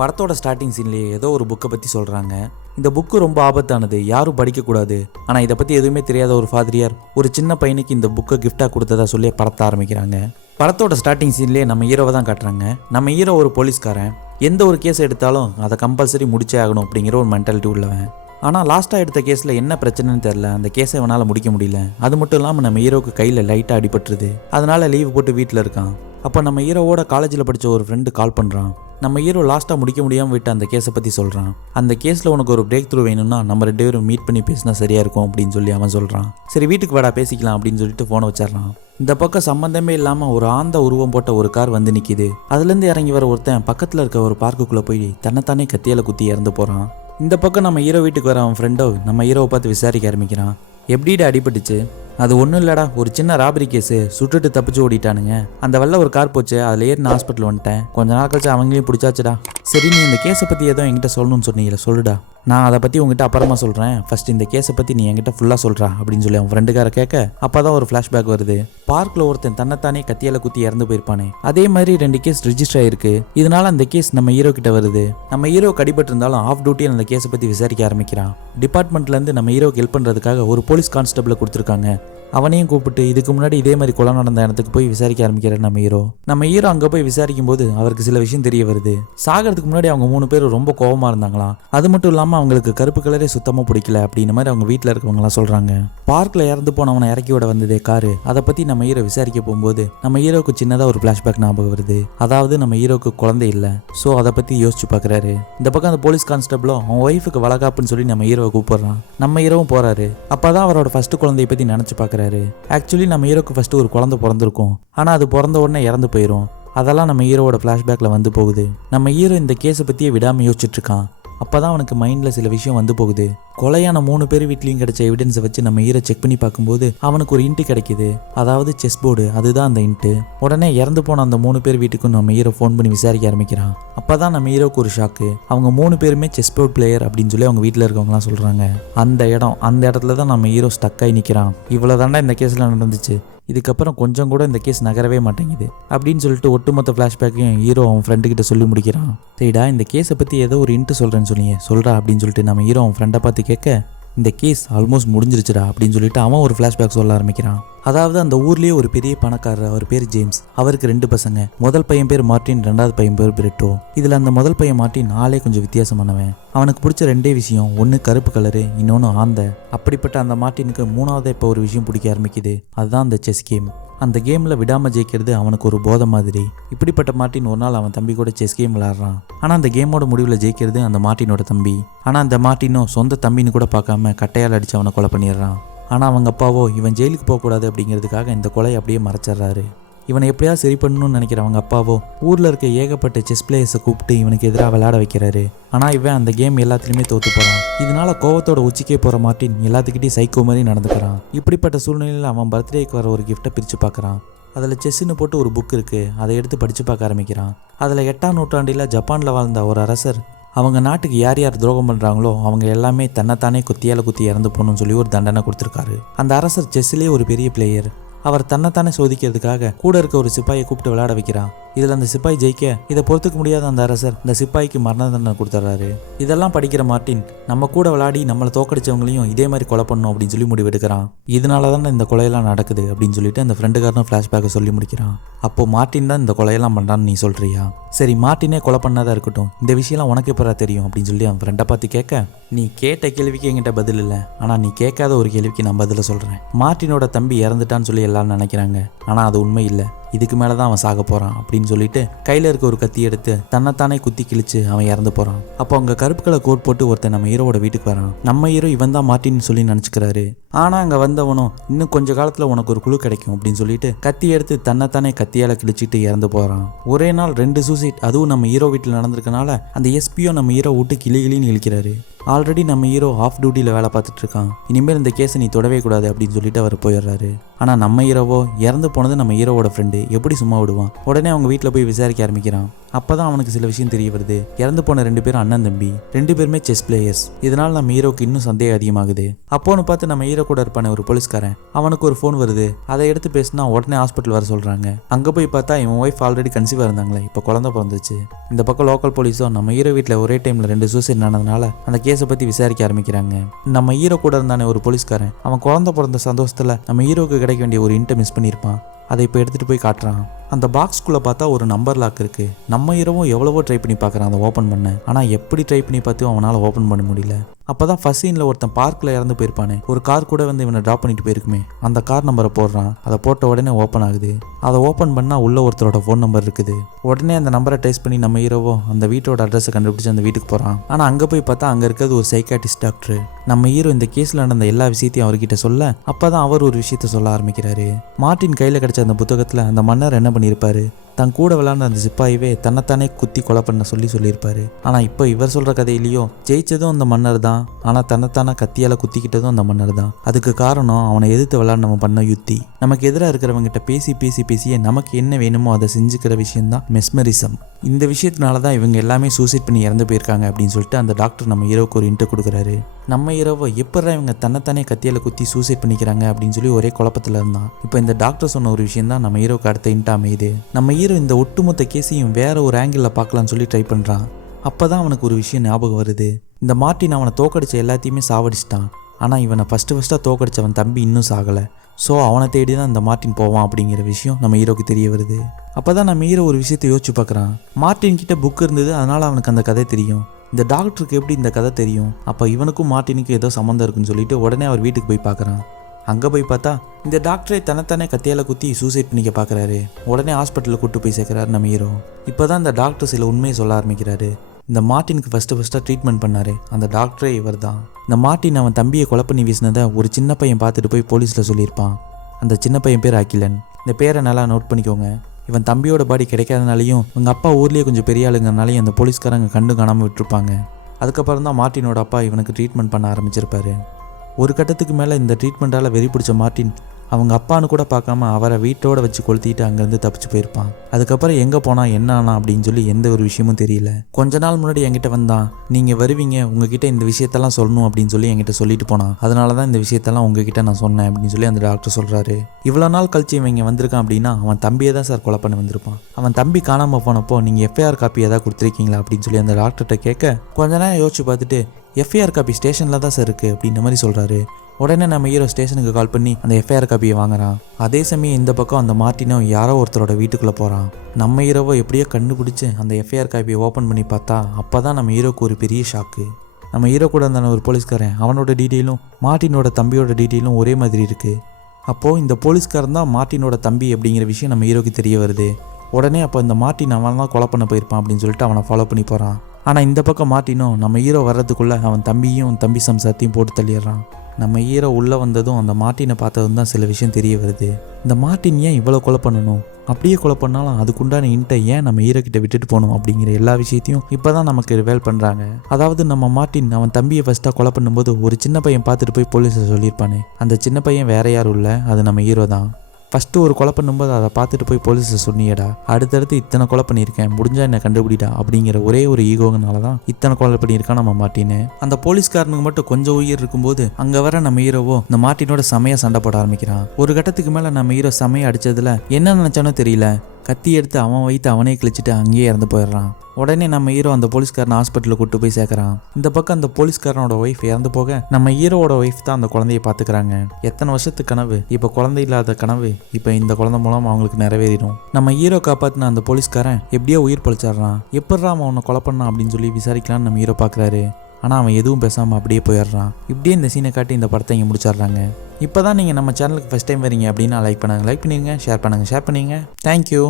படத்தோட ஸ்டார்டிங் சீன்லேயே ஏதோ ஒரு புக்கை பற்றி சொல்கிறாங்க. இந்த புக்கு ரொம்ப ஆபத்தானது, யாரும் படிக்கக்கூடாது. ஆனால் இதை பற்றி எதுவுமே தெரியாத ஒரு ஃபாதரியார் ஒரு சின்ன பையனுக்கு இந்த புக்கை கிஃப்டாக கொடுத்ததா சொல்லி படத்தை ஆரம்பிக்கிறாங்க. படத்தோட ஸ்டார்டிங் சீன்லேயே நம்ம ஹீரோவை தான் காட்டுறாங்க. நம்ம ஹீரோ ஒரு போலீஸ்காரன். எந்த ஒரு கேஸ் எடுத்தாலும் அதை கம்பல்சரி முடிச்சே ஆகணும் அப்படிங்கிற ஒரு மென்டாலிட்டி உள்ளவன். ஆனால் லாஸ்ட்டாக எடுத்த கேஸில் என்ன பிரச்சனைன்னு தெரில, அந்த கேஸை இவனால் முடிக்க முடியல. அது மட்டும் இல்லாமல் நம்ம ஹீரோவுக்கு கையில் லைட்டாக அடிபட்டுருது. அதனால லீவ் போட்டு வீட்டில் இருக்கான். அப்போ நம்ம ஹீரோவோட காலேஜில் படித்த ஒரு ஃப்ரெண்டு கால் பண்ணுறான். நம்ம ஹீரோ லாஸ்ட்டாக முடிக்க முடியாமல் விட்டு அந்த கேஸை பற்றி சொல்கிறான். அந்த கேஸில் உனக்கு ஒரு பிரேக் த்ரூ வேணும்னா நம்ம 2 பேரும் மீட் பண்ணி பேசினா சரியாக இருக்கும் அப்படின்னு சொல்லி அவன் சொல்கிறான். சரி வீட்டுக்கு வாடா பேசிக்கலாம் அப்படின்னு சொல்லிட்டு ஃபோனை வச்சிடறான். இந்த பக்கம் சம்மந்தமே இல்லாமல் ஒரு ஆந்த உருவம் போட்ட ஒரு கார் வந்து நிற்கிது. அதுலேருந்து இறங்கி வர ஒருத்தன் பக்கத்தில் இருக்க ஒரு பார்க்குள்ளே போய் தன்னைத்தானே கத்தியால் குத்தி இறந்து போகிறான். இந்த பக்கம் நம்ம ஹீரோ வீட்டுக்கு வர அவன் ஃப்ரெண்டோ நம்ம ஹீரோவை பார்த்து விசாரிக்க ஆரம்பிக்கிறான். எப்படிடா அடிபட்டுச்சு? அது ஒன்றும் இல்லைடா, ஒரு சின்ன ராபரி கேஸு, சுட்டுட்டு தப்பிச்சு ஓடிட்டானுங்க. அந்த வெள்ள ஒரு கார் போச்சு, அதில் ஏறி நான் ஹாஸ்பிட்டல் வந்துட்டேன். கொஞ்ச நாள் கழிச்சு அவங்களையும் பிடிச்சாச்சுடா. சரி நீ இந்த கேஸை பற்றி ஏதோ என்கிட்ட சொல்லணும்னு சொன்னீங்களே, சொல்லுடா. நான் அதை பற்றி உங்ககிட்ட அப்புறமா சொல்கிறேன், ஃபர்ஸ்ட் இந்த கேஸை பற்றி நீ என்கிட்ட ஃபுல்லாக சொல்கிறா அப்படின்னு சொல்லி அவன் ஃப்ரெண்டுக்கார கேட்க அப்போ தான் ஒரு ஃப்ளாஷ்பேக் வருது. பார்க்கில் ஒருத்தன் தன்னைத்தானே கத்தியால் குத்தி இறந்து போயிருப்பானே, அதே மாதிரி 2 கேஸ் ரிஜிஸ்டர் ஆயிருக்கு. இதனால அந்த கேஸ் நம்ம ஹீரோ கிட்ட வருது. நம்ம ஹீரோ அடிபட்டு இருந்தாலும் ஆஃப் டியூட்டியில் அந்த கேஸை பற்றி விசாரிக்க ஆரம்பிக்கிறான். டிபார்ட்மெண்ட்லேருந்து நம்ம ஹீரோக்கு ஹெல்ப் பண்ணுறதுக்காக ஒரு போலீஸ் கான்ஸ்டபிளை கொடுத்துருக்காங்க. அவனையும் கூப்பிட்டு இதுக்கு முன்னாடி இதே மாதிரி கொலை நடந்த இடத்துக்கு போய் விசாரிக்க ஆரம்பிக்கிறார் நம்ம ஹீரோ. நம்ம ஹீரோ அங்கே போய் விசாரிக்கும் போது அவருக்கு சில விஷயம் தெரிய வருது. சாகிறதுக்கு முன்னாடி அவங்க 3 பேர் ரொம்ப கோபமாக இருந்தாங்களாம். அது மட்டும் இல்லாமல் அவங்களுக்கு கருப்பு கலரே சுத்தமாக பிடிக்கல அப்படின்ற மாதிரி அவங்க வீட்டில் இருக்கவங்களாம் சொல்கிறாங்க. பார்க்கில் இறந்து போனவனை இறக்கி விட வந்ததே காரு, அதை பற்றி நம்ம ஹீரோ விசாரிக்க போகும்போது நம்ம ஹீரோக்கு சின்னதாக ஒரு ஃப்ளாஷ்பேக் ஞாபகம் வருது. அதாவது நம்ம ஹீரோக்கு குழந்தை இல்லை. ஸோ அதை பற்றி யோசிச்சு பார்க்குறாரு. இந்த பக்கம் அந்த போலீஸ் கான்ஸ்டபிளும் அவன் ஒய்ஃபுக்கு வளகாப்புன்னு சொல்லி நம்ம ஹீரோவை கூப்பிடுறான். நம்ம ஹீரோவும் போகிறாரு. அப்போ தான் அவரோட ஃபர்ஸ்ட் குழந்தையை பற்றி நினச்சி பார்க்குறாரு. ஆக்சுவலி நம்ம ஹீரோக்கு ஃபர்ஸ்ட் ஒரு குழந்தை பிறந்திருக்கும். ஆனால் அது பிறந்த உடனே இறந்து போயிடும். அதெல்லாம் நம்ம ஹீரோவோட ஃப்ளாஷ்பேக்கில் வந்து போகுது. நம்ம ஹீரோ இந்த கேஸை பற்றியே விடாமல் யோசிச்சுட்டு இருக்கான். அப்போ தான் அவனுக்கு மைண்டில் சில விஷயம் வந்து போகுது. கொலையான 3 பேர் வீட்லேயும் கிடைச்ச எவிடன்ஸை வச்சு நம்ம ஹீரோ செக் பண்ணி பார்க்கும்போது அவனுக்கு ஒரு இன்ட்டு கிடைக்குது. அதாவது செஸ் போர்டு, அதுதான் அந்த இன்ட்டு. உடனே இறந்து போன அந்த 3 பேர் வீட்டுக்கும் நம்ம ஹீரோ ஃபோன் பண்ணி விசாரிக்க ஆரம்பிக்கிறான். அப்போ தான் நம்ம ஹீரோக்கு ஒரு ஷாக்கு. அவங்க 3 பேருமே செஸ் போர்ட் பிளேயர் அப்படின்னு சொல்லி அவங்க வீட்டில் இருக்கவங்களாம் சொல்கிறாங்க. அந்த இடத்துல தான் நம்ம ஹீரோ ஸ்டக் ஆகி நிற்கிறான். இவ்வளோ தாண்டா இந்த கேஸில் நடந்துச்சு, இதுக்கப்புறம் கொஞ்சம் கூட இந்த கேஸ் நகரவே மாட்டேங்குது அப்படின்னு சொல்லிட்டு ஒட்டுமொத்த ஃப்ளாஷ்பேக்கையும் ஹீரோ அவன் ஃப்ரெண்டுக்கிட்ட சொல்லி முடிக்கிறான். சரிடா, இந்த கேஸை பற்றி ஏதோ ஒரு இன்ட்டு சொல்கிறேன்னு சொன்னீங்க, சொல்கிறா அப்படின்னு சொல்லிட்டு நம்ம ஹீரோ அவன் ஃப்ரெண்டை பார்த்து கேட்க இந்த கேஸ் ஆல்மோஸ்ட் முடிஞ்சிருச்சுடா அப்படின்னு சொல்லிட்டு அவன் ஒரு ஃப்ளாஷ்பேக் சொல்ல ஆரம்பிக்கிறான். அதாவது அந்த ஊர்லேயே ஒரு பெரிய பணக்காரர், அவர் பேர் ஜேம்ஸ். அவருக்கு 2 பசங்க. முதல் பையன் பேர் மார்ட்டின், 2வது பையன் பேர் பிரெட்டோ. இதில் அந்த முதல் பையன் மார்ட்டின் ஆளே கொஞ்சம் வித்தியாசமானவன். அவனுக்கு பிடிச்ச 2 விஷயம், ஒன்று கருப்பு கலரு, இன்னொன்று ஆந்தை. அப்படிப்பட்ட அந்த மார்ட்டினுக்கு 3வது இப்போ ஒரு விஷயம் பிடிக்க ஆரம்பிக்குது. அதுதான் அந்த செஸ் கேம். அந்த கேமில் விடாமல் ஜெயிக்கிறது அவனுக்கு ஒரு போதை மாதிரி. இப்படிப்பட்ட மார்ட்டின் ஒரு நாள் அவன் தம்பி கூட செஸ் கேம் விளாட்றான். ஆனால் அந்த கேமோட முடிவில் ஜெயிக்கிறது அந்த மார்ட்டினோட தம்பி. ஆனால் அந்த மார்ட்டினும் சொந்த தம்பின்னு கூட பார்க்காம கட்டையால் அடித்து அவனை கொலை பண்ணிடுறான். ஆனால் அவங்க அப்பாவோ இவன் ஜெயிலுக்கு போகக்கூடாது அப்படிங்கிறதுக்காக இந்த கொலையை அப்படியே மறைச்சிட்றாரு. இவனை எப்படியாவது சரி பண்ணணும்னு நினைக்கிறவங்க அப்பாவோ ஊரில் இருக்க ஏகப்பட்ட செஸ் பிளேயர்ஸை கூப்பிட்டு இவனுக்கு எதிராக விளையாட வைக்கிறாரு. ஆனால் இவன் அந்த கேம் எல்லாத்துலேயுமே தோற்று போகிறான். இதனால கோவத்தோட உச்சிக்கே போகிற மார்ட்டின் எல்லாத்துக்கிட்டையும் சைக்கோ மாதிரி நடந்துக்கிறான். இப்படிப்பட்ட சூழ்நிலையில் அவன் பர்த்டேக்கு வர ஒரு கிஃப்ட்டை பிரித்து பார்க்குறான். அதில் செஸ்ஸுன்னு போட்டு ஒரு புக் இருக்குது. அதை எடுத்து படித்து பார்க்க ஆரம்பிக்கிறான். அதில் 8ஆம் நூற்றாண்டில் ஜப்பானில் வாழ்ந்த ஒரு அரசர் அவங்க நாட்டுக்கு யார் யார் துரோகம் பண்ணுறாங்களோ அவங்க எல்லாமே தன்னைத்தானே குத்தியால் குத்தி இறந்து போகணும்னு சொல்லி ஒரு தண்டனை கொடுத்துருக்காரு. அந்த அரசர் செஸ்ஸிலே ஒரு பெரிய பிளேயர். அவர் தன்னைத்தானே சோதிக்கிறதுக்காக கூட இருக்க ஒரு சிப்பாயை கூப்பிட்டு விளையாட வைக்கிறான். இதில் அந்த சிப்பாய் ஜெயிக்க இதை பொறுத்துக்க முடியாத அந்த அரசர் இந்த சிப்பாய்க்கு மரண தண்டனை கொடுத்துட்றாரு. இதெல்லாம் படிக்கிற மார்ட்டின் நம்ம கூட விளையாடி நம்மளை தோக்கடிச்சவங்களையும் இதே மாதிரி கொலை பண்ணணும் அப்படின்னு சொல்லி முடிவெடுக்கிறான். இதனால தான் இந்த கொலையெல்லாம் நடக்குது அப்படின்னு சொல்லிட்டு அந்த ஃப்ரெண்டுக்காரனும் ஃப்ளாஷ்பேக்கை சொல்லி முடிக்கிறான். அப்போது மார்ட்டின் தான் இந்த கொலையெல்லாம் பண்ணுறான்னு நீ சொல்கிறியா? சரி, மார்ட்டினே கொலை பண்ணாதான் இருக்கட்டும், இந்த விஷயம்லாம் உனக்கு எப்போ தெரியும் அப்படின்னு சொல்லி அவன் ஃப்ரெண்டை பார்த்து கேட்க நீ கேட்ட கேள்விக்கு என்கிட்ட பதில் இல்லை, ஆனால் நீ கேட்காத ஒரு கேள்விக்கு நான் பதில சொல்கிறேன். மார்ட்டினோட தம்பி இறந்துட்டான்னு சொல்லி எல்லாரும் நினைக்கிறாங்க. ஆனால் அது உண்மை இல்லை. இதுக்கு மேலே தான் அவன் சாக போகிறான் அப்படின்னு சொல்லிட்டு கையில் இருக்க ஒரு கத்தி எடுத்து தன்னைத்தானே குத்தி கிழிச்சு அவன் இறந்து போகிறான். அப்போ அங்கே கருப்பு கலர் கோட் போட்டு ஒருத்தன் நம்ம ஹீரோவோட வீட்டுக்கு வரான். நம்ம ஹீரோ இவன் தான் மார்ட்டின்னு சொல்லி நினச்சிக்கிறாரு. ஆனால் அங்கே வந்தவனும் இன்னும் கொஞ்சம் காலத்தில் உனக்கு ஒரு குழு கிடைக்கும் அப்படின்னு சொல்லிட்டு கத்தி எடுத்து தன்னைத்தானே கத்தியால் கிழிச்சிட்டு இறந்து போகிறான். ஒரே நாள் 2 சூசைட், அதுவும் நம்ம ஹீரோ வீட்டில் நடந்திருக்கனால அந்த எஸ்பியோ நம்ம ஹீரோ விட்டு கிளின்னு இழுக்கிறாரு. ஆல்ரெடி நம்ம ஹீரோ ஆஃப் டியூட்டியில் வேலை பார்த்துட்டு இருக்கான். இனிமேல் இந்த கேஸை நீ தொடவே கூடாது அப்படின்னு சொல்லிட்டு அவர் போயிடுறாரு. ஆனால் நம்ம ஹீரோவோ இறந்து போனது நம்ம ஹீரோவோட ஃப்ரெண்டு, எப்படி சும்மா விடுவான்? உடனே அவங்க வீட்டில் போய் விசாரிக்க ஆரம்பிக்கிறான். அப்போ தான் அவனுக்கு சில விஷயம் தெரிய வருது. இறந்து போன 2 பேரும் அண்ணன் தம்பி, 2 பேருமே செஸ் பிளேயர்ஸ். இதனால் நம்ம ஹீரோக்கு இன்னும் சந்தேகம் அதிகமாகுது. அப்போன்னு பார்த்து நம்ம ஹீரோ கூட இருப்பான ஒரு போலீஸ்காரன், அவனுக்கு ஒரு ஃபோன் வருது. அதை எடுத்து பேசினா உடனே ஹாஸ்பிட்டல் வர சொல்கிறாங்க. அங்கே போய் பார்த்தா இவன் ஒய்ஃப் ஆல்ரெடி கன்சீவாக இருந்தாங்களே, இப்போ குழந்தை பிறந்துச்சு. இந்த பக்கம் லோக்கல் போலீஸும் நம்ம ஹீரோ வீட்டில் ஒரே டைமில் 2 சூசைட் நடந்ததுனால அந்த கேஸை பற்றி விசாரிக்க ஆரம்பிக்கிறாங்க. நம்ம ஹீரோ கூட இருந்தானே ஒரு போலீஸ்காரன், அவன் குழந்தை பிறந்த சந்தோஷத்தில் நம்ம ஹீரோக்கு கிடைக்க வேண்டிய ஒரு இன்ட்டை மிஸ் பண்ணியிருப்பான். அதை இப்போ எடுத்துகிட்டு போய் காட்டுறான். அந்த பாக்ஸ்குள்ளே பார்த்தா ஒரு நம்பர் லாக் இருக்குது. நம்ம ஹீரோவும் எவ்வளவோ ட்ரை பண்ணி பார்க்குறான் அதை ஓப்பன் பண்ண. ஆனால் எப்படி ட்ரை பண்ணி பார்த்தும் அவனால் ஓப்பன் பண்ண முடியல. அப்போ தான் ஃபர்ஸ்ட் சீனில் ஒருத்தன் பார்க்கில் இறந்து போயிருப்பானே, ஒரு கார் கூட வந்து இவனை ட்ராப் பண்ணிட்டு போயிருக்குமே, அந்த கார் நம்பரை போடுறான். அதை போட்ட உடனே ஓப்பன் ஆகுது. அதை ஓப்பன் பண்ணால் உள்ள ஒருத்தரோட ஃபோன் நம்பர் இருக்குது. உடனே அந்த நம்பரை டெஸ்ட் பண்ணி நம்ம ஹீரோவோ அந்த வீட்டோட அட்ரஸை கண்டுபிடிச்சி அந்த வீட்டுக்கு போகிறான். ஆனால் அங்கே போய் பார்த்தா அங்கே இருக்கிறது ஒரு சைக்காட்டிஸ்ட் டாக்டர். நம்ம ஹீரோ இந்த கேஸில் நடந்த எல்லா விஷயத்தையும் அவர்கிட்ட சொல்ல, அப்போ தான் அவர் ஒரு விஷயத்த சொல்ல ஆரம்பிக்கிறாரு. மார்ட்டின் கையில் கிடைச்ச அந்த புத்தகத்தில் அந்த மன்னர் என்ன பண்ணியிருப்பாரு, தன் கூட விளாண்ட அந்த சிப்பாயிவே தன்னைத்தானே குத்தி கொலை பண்ண சொல்லியிருப்பாரு. ஆனால் இப்போ இவர் சொல்கிற கதையிலையோ ஜெயிச்சதும் அந்த மன்னர் தான், ஆனால் தன்னைத்தானே கத்தியால் குத்திக்கிட்டதும் அந்த மன்னர் தான். அதுக்கு காரணம் அவனை எதிர்த்து விளாட நம்ம பண்ண யுத்தி. நமக்கு எதிராக இருக்கிறவங்கிட்ட பேசியே நமக்கு என்ன வேணுமோ அதை செஞ்சுக்கிற விஷயம்தான் மெஸ்மரிசம். இந்த விஷயத்தினால தான் இவங்க எல்லாமே சூசைட் பண்ணி இறந்து போயிருக்காங்க அப்படின்னு சொல்லிட்டு அந்த டாக்டர் நம்ம ஹீரோவுக்கு ஒரு இன்ட்டு கொடுக்குறாரு. நம்ம ஹீரோவை எப்படா இவங்க தன்னைத்தானே கத்தியால் குத்தி சூசைட் பண்ணிக்கிறாங்க அப்படின்னு சொல்லி ஒரே குழப்பத்தில் இருந்தான். இப்போ இந்த டாக்டர் சொன்ன ஒரு விஷயம் தான் நம்ம ஹீரோக்கு அடுத்த இன்ட்டு அமையுது. நம்ம ஹீரோ இந்த ஒட்டுமொத்த கேஸையும் வேற ஒரு ஆங்கிளில் பார்க்கலான்னு சொல்லி ட்ரை பண்ணுறான். அப்போ தான் அவனுக்கு ஒரு விஷயம் ஞாபகம் வருது. இந்த மார்ட்டின் அவனை தோக்கடிச்ச எல்லாத்தையுமே சாவடிச்சிட்டான். ஆனால் இவனை ஃபஸ்ட்டாக தோக்கடிச்சவன் தம்பி இன்னும் சாகலை. ஸோ அவனை தேடி தான் இந்த மார்ட்டின் போவான் அப்படிங்கிற விஷயம் நம்ம ஹீரோக்கு தெரிய வருது. அப்போ தான் நம்ம ஹீரோ ஒரு விஷயத்தை யோசிச்சு பார்க்குறான். மார்ட்டின் கிட்ட புக் இருந்தது, அதனால் அவனுக்கு அந்த கதை தெரியும். இந்த டாக்டருக்கு எப்படி இந்த கதை தெரியும்? அப்போ இவனுக்கும் மார்ட்டினுக்கும் ஏதோ சம்மந்தம் இருக்குன்னு சொல்லிட்டு உடனே அவர் வீட்டுக்கு போய் பார்க்குறான். அங்கே போய் பார்த்தா இந்த டாக்டரை தன்னைத்தானே கத்தியால் குத்தி சூசைட் பண்ணிக்க பார்க்குறாரு. உடனே ஹாஸ்பிட்டலில் கூப்பிட்டு போய் சேர்க்குறாரு நம்ம ஹீரோ. இப்போ தான் இந்த டாக்டர் சில உண்மையை சொல்ல ஆரம்பிக்கிறாரு. இந்த மார்ட்டினுக்கு ஃபஸ்ட்டாக ட்ரீட்மெண்ட் பண்ணார் அந்த டாக்டரே இவர் தான். இந்த மார்ட்டின் அவன் தம்பியை கொலை பண்ணி வீசினதை ஒரு சின்ன பையன் பார்த்துட்டு போய் போலீஸில் சொல்லியிருப்பான். அந்த சின்ன பையன் பேர் அகிலன். இந்த பேரை நல்லா நோட் பண்ணிக்கோங்க. இவன் தம்பியோட பாடி கிடைக்காதனாலையும் இவங்க அப்பா ஊர்லேயே கொஞ்சம் பெரிய ஆளுங்கனாலையும் அந்த போலீஸ்காரங்க கண்டு காணாமல் விட்டுருப்பாங்க. அதுக்கப்புறம் தான் மார்ட்டினோட அப்பா இவனுக்கு ட்ரீட்மெண்ட் பண்ண ஆரம்பிச்சிருப்பாரு. ஒரு கட்டத்துக்கு மேலே இந்த ட்ரீட்மெண்ட்டால் வெறி பிடிச்ச மார்ட்டின் அவங்க அப்பான்னு கூட பார்க்காம அவரை வீட்டோட வச்சு கொளுத்திட்டு அங்கேருந்து தப்பிச்சு போயிருப்பான். அதுக்கப்புறம் எங்கே போனால் என்ன ஆனா அப்படின்னு சொல்லி எந்த ஒரு விஷயமும் தெரியல. கொஞ்ச நாள் முன்னாடி என்கிட்ட வந்தான், நீங்கள் வருவீங்க, உங்ககிட்ட இந்த விஷயத்தெல்லாம் சொல்லணும் அப்படின்னு சொல்லி என்கிட்ட சொல்லிட்டு போனான். அதனால தான் இந்த விஷயத்தெல்லாம் உங்ககிட்ட நான் சொன்னேன் அப்படின்னு சொல்லி அந்த டாக்டர் சொல்கிறாரு. இவ்வளோ நாள் கழிச்சு இவங்க வந்திருக்கான் அப்படின்னா அவன் தம்பியை தான் சார் கொலை பண்ண வந்திருப்பான். அவன் தம்பி காணாமல் போனப்போ நீங்கள் எஃப்ஐஆர் காப்பி ஏதாவது கொடுத்துருக்கீங்களா அப்படின்னு சொல்லி அந்த டாக்டர்கிட்ட கேட்க கொஞ்ச நேரம் யோசிச்சு பார்த்துட்டு எஃப்ஐஆர் காப்பி ஸ்டேஷனில் தான் சார் இருக்குது அப்படின்ற மாதிரி சொல்கிறாரு. உடனே நம்ம ஹீரோ ஸ்டேஷனுக்கு கால் பண்ணி அந்த எஃப்ஐஆர் காப்பியை வாங்குறான். அதே சமயம் இந்த பக்கம் அந்த மார்ட்டினோ யாரோ ஒருத்தரோட வீட்டுக்குள்ளே போகிறான். நம்ம ஹீரோவோ எப்படியோ கண்டுபிடிச்சி அந்த எஃப்ஐஆர் காப்பியை ஓப்பன் பண்ணி பார்த்தா அப்போ தான் நம்ம ஹீரோக்கு ஒரு பெரிய ஷாக்கு. நம்ம ஹீரோ கூட இருந்தான ஒரு போலீஸ்காரன், அவனோட டீட்டெயிலும் மார்ட்டினோட தம்பியோட டீட்டெயிலும் ஒரே மாதிரி இருக்குது. அப்போது இந்த போலீஸ்காரன் தான் மார்ட்டினோட தம்பி அப்படிங்கிற விஷயம் நம்ம ஹீரோக்கு தெரிய வருது. உடனே அப்போ இந்த மார்ட்டின் அவன் தான் கொலை பண்ண போயிருப்பான் அப்படின்னு சொல்லிட்டு அவனை ஃபாலோ பண்ணி போகிறான். ஆனால் இந்த பக்கம் மார்ட்டினோ நம்ம ஹீரோ வர்றதுக்குள்ளே அவன் தம்பியும் தம்பி சம்சாரத்தையும் போட்டு தள்ளிடுறான். நம்ம ஹீரோ உள்ளே வந்ததும் அந்த மார்ட்டினை பார்த்ததும் தான் சில விஷயம் தெரிய வருது. இந்த மார்ட்டின் ஏன் இவ்வளோ கொலை பண்ணணும், அப்படியே கொலை பண்ணாலும் அதுக்குண்டான இன்ட்டை ஏன் நம்ம ஹீரோ கிட்ட விட்டுட்டு போகணும் அப்படிங்கிற எல்லா விஷயத்தையும் இப்போ தான் நமக்கு ரிவீல் பண்ணுறாங்க. அதாவது நம்ம மார்ட்டின் அவன் தம்பியை ஃபஸ்ட்டாக கொலை பண்ணும்போது ஒரு சின்ன பையன் பார்த்துட்டு போய் போலீஸில் சொல்லியிருப்பானே, அந்த சின்ன பையன் வேற யாரும் இல்லை, அது நம்ம ஹீரோ தான். ஃபஸ்ட்டு ஒரு கொலை பண்ணும்போது அதை பார்த்துட்டு போய் போலீஸில் சொன்னியடா, அடுத்தடுத்து இத்தனை கொலை பண்ணியிருக்கேன், முடிஞ்சா என்னை கண்டுபிடிடா அப்படிங்கிற ஒரே ஒரு ஈகோங்கனால தான் இத்தனை கொலை பண்ணியிருக்கான் நம்ம மார்ட்டின்னு. அந்த போலீஸ்காரனுக்கு மட்டும் கொஞ்சம் உயிர் இருக்கும்போது அங்கே வர நம்ம ஹீரோவோ இந்த மார்ட்டினோட செமையாக சண்டை போட ஆரம்பிக்கிறான். ஒரு கட்டத்துக்கு மேலே நம்ம ஹீரோ செமையை அடித்ததில் என்ன நினச்சானோ தெரியல, கத்தி எடுத்து அவன் வைத்து அவனே கிழிச்சிட்டு அங்கேயே இறந்து போயிடுறான். உடனே நம்ம ஹீரோ அந்த போலீஸ்காரனை ஹாஸ்பிட்டலுக்கு கூட்டு போய் சேர்க்குறான். இந்த பக்கம் அந்த போலீஸ்காரனோட ஒய்ஃப் இறந்து போக நம்ம ஹீரோவோட ஒய்ஃப் தான் அந்த குழந்தைய பார்த்துக்கிறாங்க. எத்தனை வருஷத்துக்கு கனவு, இப்போ குழந்தை இல்லாத கனவு இப்போ இந்த குழந்தை மூலம் அவங்களுக்கு நிறைவேறிடும். நம்ம ஹீரோ காப்பாற்றின அந்த போலீஸ்காரன் எப்படியோ உயிர் பழிச்சிடுறான். எப்படா அவன் அவனை கொலை பண்ணான் அப்படின்னு சொல்லி விசாரிக்கலான்னு நம்ம ஹீரோ பார்க்குறாரு. ஆனால் அவன் எதுவும் பேசாமல் அப்படியே போயிடுறான். இப்படியே இந்த சீனை காட்டி இந்த படத்தை இங்கே முடிச்சிடுறாங்க. இப்போ தான் நீங்கள் நம்ம சேனலுக்கு ஃபஸ்ட் டைம் வரீங்க அப்படின்னா லைக் பண்ணுங்கள், ஷேர் பண்ணுங்கள். தேங்க்யூ.